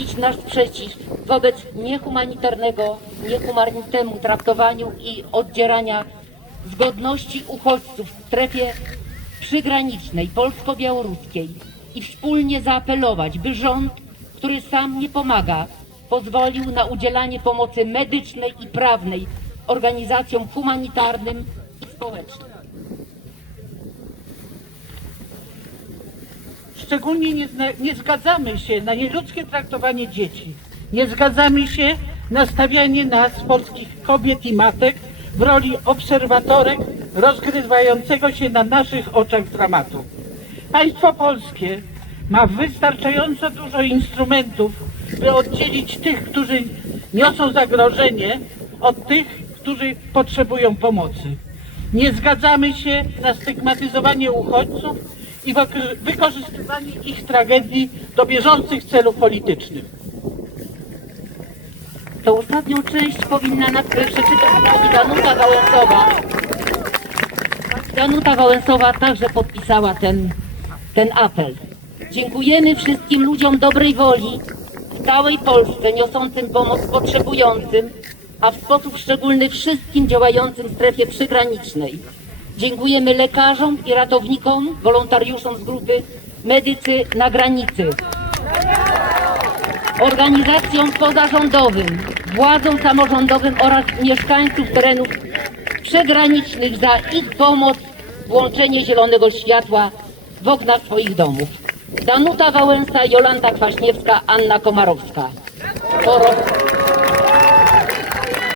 wyrazić nasz sprzeciw wobec niehumanitarnego, niehumanitemu traktowaniu i oddzierania z godności uchodźców w strefie przygranicznej polsko-białoruskiej i wspólnie zaapelować, by rząd, który sam nie pomaga, pozwolił na udzielanie pomocy medycznej i prawnej organizacjom humanitarnym i społecznym. Szczególnie nie, nie zgadzamy się na nieludzkie traktowanie dzieci. Nie zgadzamy się na stawianie nas, polskich kobiet i matek, w roli obserwatorek rozgrywającego się na naszych oczach dramatu. Państwo polskie ma wystarczająco dużo instrumentów, by oddzielić tych, którzy niosą zagrożenie, od tych, którzy potrzebują pomocy. Nie zgadzamy się na stygmatyzowanie uchodźców i wykor- wykorzystywanie ich tragedii do bieżących celów politycznych. To ostatnią część powinna przeczytać pani Danuta Wałęsowa. Danuta Wałęsowa także podpisała ten, ten apel. Dziękujemy wszystkim ludziom dobrej woli w całej Polsce niosącym pomoc potrzebującym, a w sposób szczególny wszystkim działającym w strefie przygranicznej. Dziękujemy lekarzom i ratownikom, wolontariuszom z grupy Medycy na granicy organizacjom pozarządowym, władzom samorządowym oraz mieszkańców terenów przygranicznych za ich pomoc, włączenie zielonego światła w okna swoich domów. Danuta Wałęsa, Jolanta Kwaśniewska, Anna Komarowska.